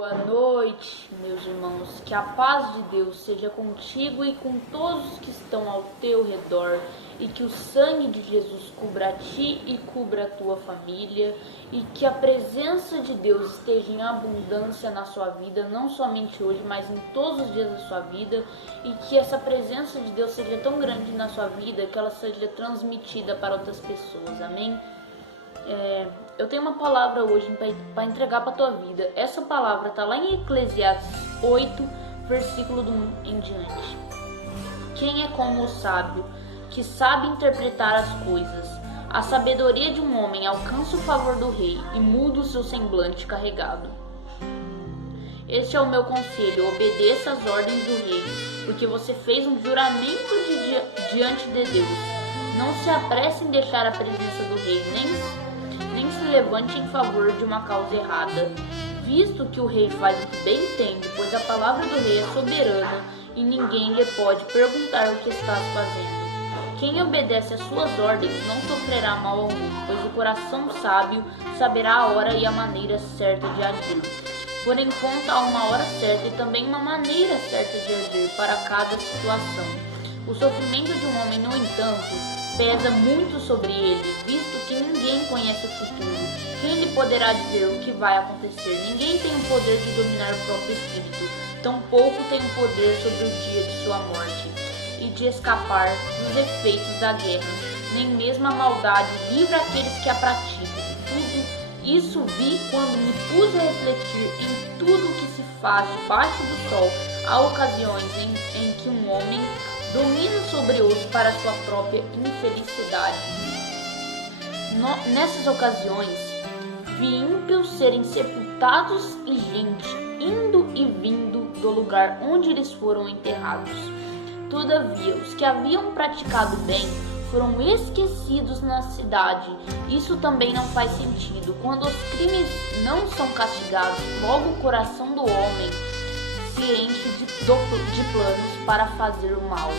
Boa noite, meus irmãos. Que a paz de Deus seja contigo e com todos que estão ao teu redor, e que o sangue de Jesus cubra a ti e cubra a tua família, e que a presença de Deus esteja em abundância na sua vida, não somente hoje, mas em todos os dias da sua vida, e que essa presença de Deus seja tão grande na sua vida que ela seja transmitida para outras pessoas. Amém? Eu tenho uma palavra hoje para entregar para a tua vida. Essa palavra está lá em Eclesiastes 8, versículo do 1 em diante. Quem é como o sábio, que sabe interpretar as coisas? A sabedoria de um homem alcança o favor do rei e muda o seu semblante carregado. Este é o meu conselho: obedeça às ordens do rei, porque você fez um juramento diante de Deus. Não se apresse em deixar a presença do rei, nem se levante em favor de uma causa errada, visto que o rei faz o que bem entende, pois a palavra do rei é soberana e ninguém lhe pode perguntar o que estás fazendo. Quem obedece às suas ordens não sofrerá mal algum, pois o coração sábio saberá a hora e a maneira certa de agir. Por enquanto, há uma hora certa e também uma maneira certa de agir para cada situação. O sofrimento de um homem, no entanto, pesa muito sobre ele, visto que ninguém conhece o futuro. Quem lhe poderá dizer o que vai acontecer? Ninguém tem o poder de dominar o próprio espírito, tampouco tem o poder sobre o dia de sua morte e de escapar dos efeitos da guerra. Nem mesmo a maldade livra aqueles que a praticam. Tudo isso vi quando me pus a refletir em tudo o que se faz debaixo do sol. Há ocasiões em que um homem domina sobre outros para sua própria infelicidade. Nessas ocasiões, vi ímpios serem sepultados e gente indo e vindo do lugar onde eles foram enterrados. Todavia, os que haviam praticado bem foram esquecidos na cidade. Isso também não faz sentido. Quando os crimes não são castigados, logo o coração do homem se enche de planos para fazer o mal.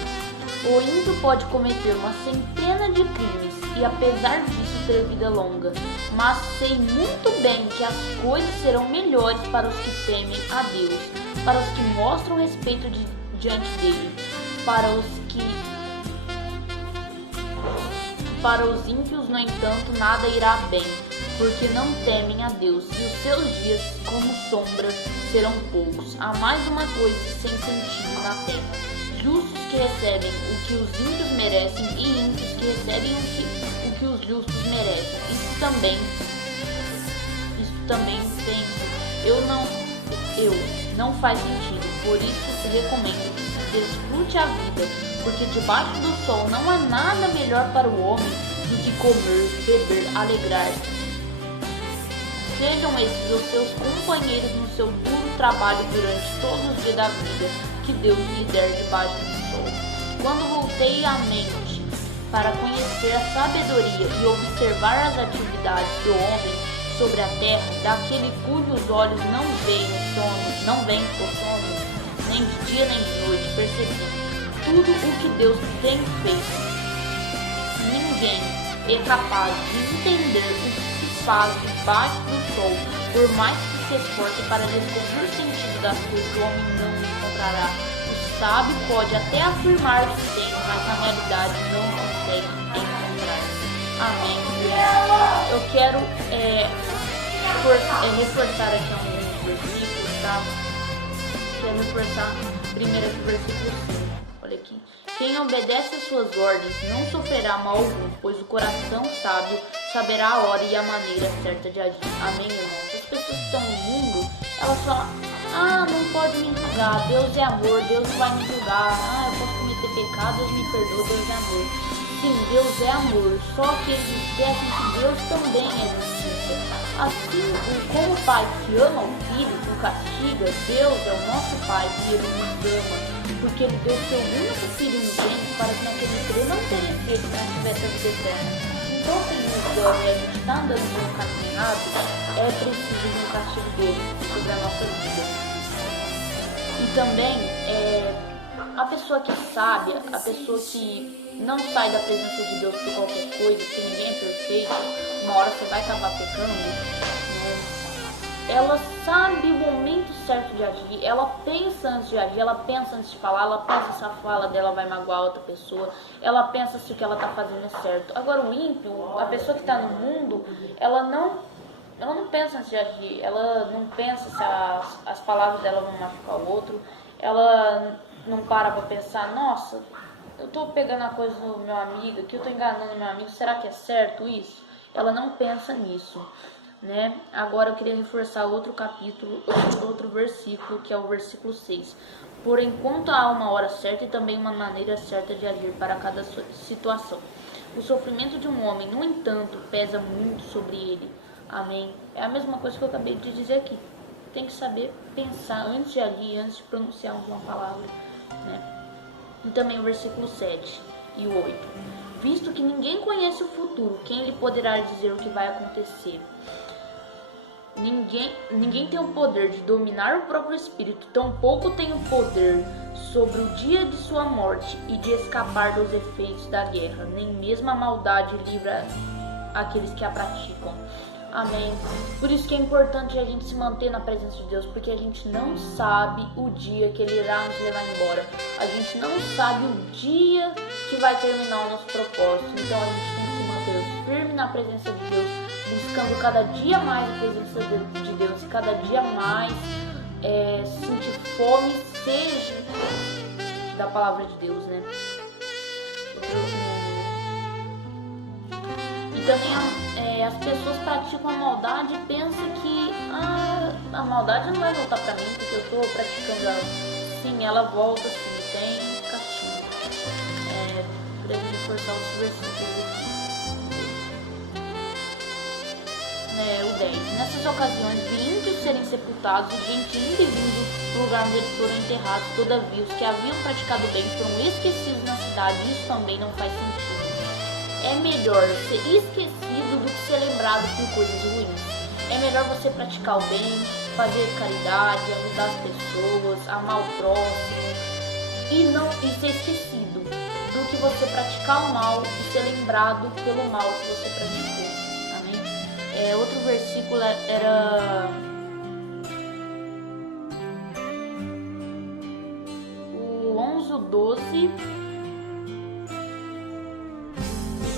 O ímpio pode cometer uma centena de crimes e, apesar disso, ter vida longa. Mas sei muito bem que as coisas serão melhores para os que temem a Deus, para os que mostram respeito diante dele. Para os ímpios, no entanto, nada irá bem, porque não temem a Deus, e os seus dias, como sombra, serão poucos. Há mais uma coisa sem sentido na terra: justos que recebem o que os ímpios merecem e ímpios que recebem o que os justos merecem. Isso também não faz sentido. Por isso recomendo que se desfrute a vida, porque debaixo do sol não há nada melhor para o homem do que comer, beber, alegrar-se. Sejam esses os seus companheiros no seu duro trabalho durante todos os dias da vida que Deus lhe der debaixo do sol. Quando voltei a mente para conhecer a sabedoria e observar as atividades do homem sobre a terra, daquele cujos olhos não veem o sono, nem de dia nem de noite, percebi tudo o que Deus tem feito. Ninguém é capaz de entender o que se faz debaixo do sol, por mais que se esforce para descobrir o sentido das coisas, o homem não encontrará. O sábio pode até afirmar que tem, mas na realidade não consegue encontrar. Amém. Eu quero reforçar aqui alguns versículos, tá? Quero reforçar primeiro aqui o versículo 5. Olha aqui. Quem obedece às suas ordens não sofrerá mal algum, pois o coração sábio saberá a hora e a maneira certa de agir. Amém, irmãos? As pessoas que estão no mundo, elas falam: não pode me julgar, Deus é amor, Deus não vai me julgar. Eu posso cometer pecado, Deus me perdoa, Deus é amor. Sim, Deus é amor, só que eles esquecem que Deus também é justiça. Assim como o pai que ama o filho, o castiga, Deus é o nosso pai e ele nos ama, porque ele deu seu único filho inocente para que naquele crê não perecesse, mas tivesse a vida eterna. Então, se ele nos ama e a gente está andando no caminho errado, é preciso de um castigo dele sobre a nossa vida. E também, a pessoa que é sábia, a pessoa que não sai da presença de Deus por qualquer coisa, que ninguém é perfeito, uma hora você vai acabar pecando, né? Ela sabe o momento certo de agir, ela pensa antes de agir, ela pensa antes de falar, ela pensa se a fala dela vai magoar outra pessoa, ela pensa se o que ela está fazendo é certo. Agora o ímpio, a pessoa que está no mundo, ela não pensa antes de agir, ela não pensa se as palavras dela vão machucar o outro, ela não para pensar, nossa, eu tô pegando a coisa do meu amigo, que eu tô enganando meu amigo, será que é certo isso? Ela não pensa nisso, né? Agora eu queria reforçar outro capítulo, outro versículo, que é o versículo 6. Por enquanto há uma hora certa e também uma maneira certa de agir para cada situação. O sofrimento de um homem, no entanto, pesa muito sobre ele. Amém? É a mesma coisa que eu acabei de dizer aqui. Tem que saber pensar antes de agir, antes de pronunciar uma palavra, né? E também o versículo 7 e o 8. Visto que ninguém conhece o futuro, quem lhe poderá dizer o que vai acontecer? Ninguém tem o poder de dominar o próprio espírito, tampouco tem o poder sobre o dia de sua morte e de escapar dos efeitos da guerra. Nem mesmo a maldade livra aqueles que a praticam. Amém. Por isso que é importante a gente se manter na presença de Deus, porque a gente não sabe o dia que Ele irá nos levar embora. A gente não sabe o dia que vai terminar o nosso propósito. Então a gente tem que se manter firme na presença de Deus, buscando cada dia mais a presença de Deus, cada dia mais sentir fome, sede da palavra de Deus, né? E também as pessoas praticam a maldade e pensam que a maldade não vai voltar pra mim porque eu estou praticando ela. Sim, ela volta, sim, tem castigo. Pra gente reforçar os versículos aqui. O 10. Nessas ocasiões, vi ímpios serem sepultados e gente indo e vindo do lugar onde eles foram enterrados. Todavia, os que haviam praticado bem foram esquecidos na cidade. Isso também não faz sentido. É melhor ser esquecido do que ser lembrado por coisas ruins. É melhor você praticar o bem, fazer caridade, ajudar as pessoas, amar o próximo e ser esquecido do que você praticar o mal e ser lembrado pelo mal que você praticou. Amém? Outro versículo era o 11, o 12...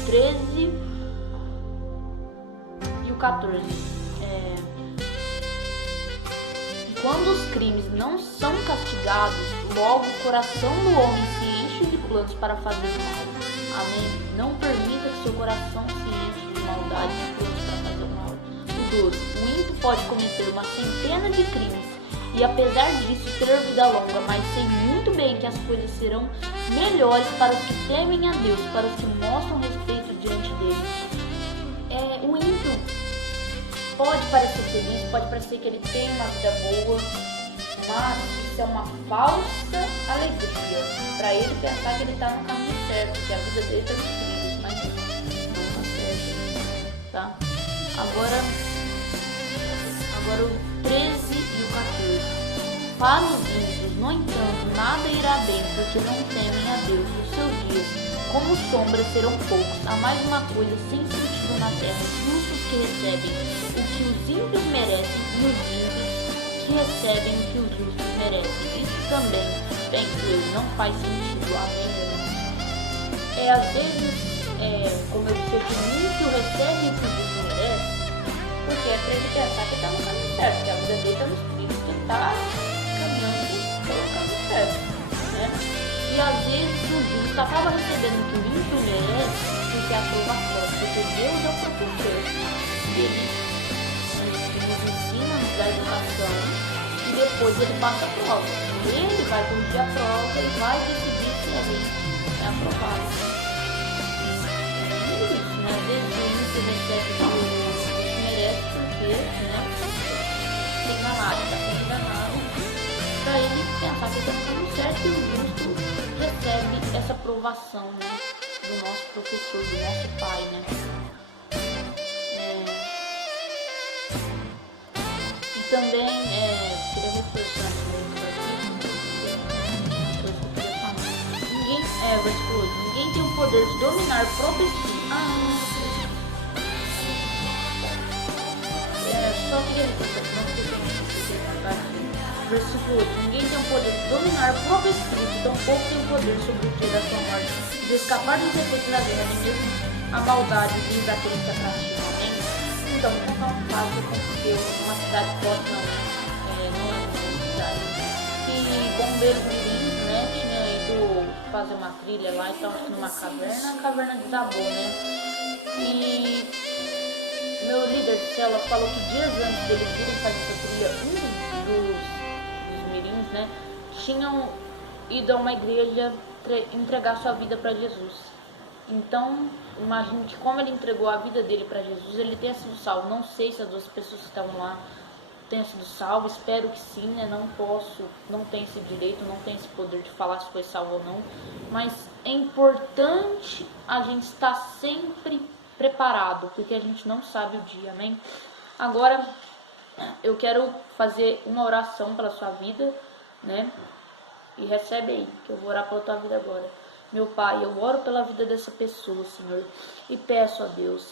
13 e o 14. Quando os crimes não são castigados, logo o coração do homem se enche de planos para fazer mal. Amém? Não permita que seu coração se enche de maldade e planos para fazer mal. O 12. O ímpio pode cometer uma centena de crimes e, apesar disso, ter vida longa, mas sei muito bem que as coisas serão melhores para os que temem a Deus, para os que mostram respeito diante dele. O ímpio pode parecer feliz, pode parecer que ele tem uma vida boa, mas isso é uma falsa alegria para ele pensar que ele está no caminho certo, que a vida dele está nos trilhos, mas não está certo, tá? Agora o 13 e o 14. Para os ímpios, no entanto, nada irá bem, porque não temem a Deus. Os seus dias, como sombras, serão poucos. Há mais uma coisa sem sentido na terra: justos que recebem o que os ímpios merecem e os ímpios que recebem o que os justos merecem. Isso também, penso eu, não faz sentido. Amém? Às vezes, como eu disse aqui, o ímpio recebe o que o justo merece, porque é para ele pensar que está no caminho certo, que a vida dele está nos trilhos, que está pelo caminho certo, né? E às vezes o justo acaba recebendo o que o ímpio merece porque é a aprovação, porque Deus é o professor e ele nos ensina, nos dá educação e depois ele passa a prova. Ele vai corrigir a prova e vai decidir se a gente é aprovado. É isso, né? Às vezes o ímpio recebe o que o justo merece porque, né, tem enganado, está sendo enganado, para ele pensar que está no caminho certo e o justo recebe essa aprovação, né, do nosso professor, do nosso pai, né. E também queria reforçar versículo 8. Ninguém tem o poder de dominar o próprio espírito. Só queria reforçar, não sei se eu Versículo 8. Ninguém tem o poder de dominar o próprio espírito, tampouco tem o poder sobre o dia da sua morte, de escapar dos efeitos da guerra, nem mesmo a maldade diz daqueles que a praticam. Amém? Então, vou contar um fato que aconteceu em uma cidade próxima, não é uma cidade, que bombeiros mirins, né, tinha ido fazer uma trilha lá e estavam numa caverna, a caverna desabou, né? E meu líder de célula falou que dias antes deles irem fazer essa trilha, dos mirins, né, tinham ido a uma igreja entregar sua vida para Jesus. Então, imagine que como ele entregou a vida dele para Jesus, ele tenha sido salvo. Não sei se as duas pessoas que estavam lá tenham sido salvas, espero que sim, né? Não tenho esse direito, não tenho esse poder de falar se foi salvo ou não. Mas é importante a gente estar sempre preparado, porque a gente não sabe o dia, amém? Agora, eu quero fazer uma oração pela sua vida, né? E recebe aí, que eu vou orar pela tua vida agora. Meu Pai, eu oro pela vida dessa pessoa, Senhor, e peço a Deus,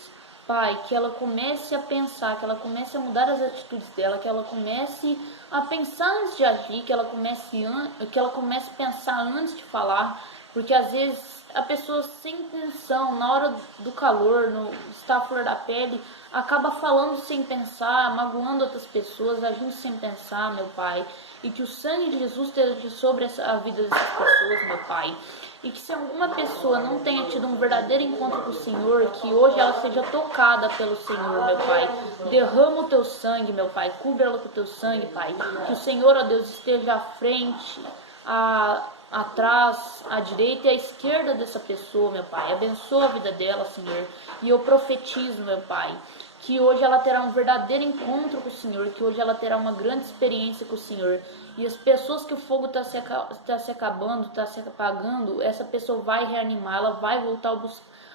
Pai, que ela comece a pensar, que ela comece a mudar as atitudes dela, que ela comece a pensar antes de agir, que ela comece a pensar antes de falar, porque às vezes a pessoa sem intenção, na hora do calor, no estar à flor da pele, acaba falando sem pensar, magoando outras pessoas, agindo sem pensar, meu Pai. E que o sangue de Jesus esteja sobre a vida dessas pessoas, meu Pai. E que se alguma pessoa não tenha tido um verdadeiro encontro com o Senhor, que hoje ela seja tocada pelo Senhor, meu Pai. Derrama o teu sangue, meu Pai. Cubra ela com o teu sangue, Pai. Que o Senhor, ó Deus, esteja à frente, atrás, à direita e à esquerda dessa pessoa, meu Pai. Abençoa a vida dela, Senhor. E eu profetizo, meu Pai, que hoje ela terá um verdadeiro encontro com o Senhor, que hoje ela terá uma grande experiência com o Senhor. E as pessoas que o fogo está se acabando, está se apagando, essa pessoa vai reanimar, ela vai voltar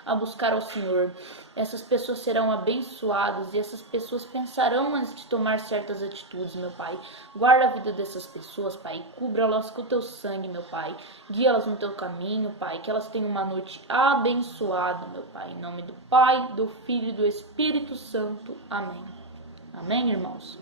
a buscar ao Senhor. Essas pessoas serão abençoadas e essas pessoas pensarão antes de tomar certas atitudes, meu Pai. Guarda a vida dessas pessoas, Pai. Cubra-las com o teu sangue, meu Pai. Guia-las no teu caminho, Pai. Que elas tenham uma noite abençoada, meu Pai. Em nome do Pai, do Filho e do Espírito Santo. Amém. Amém, irmãos?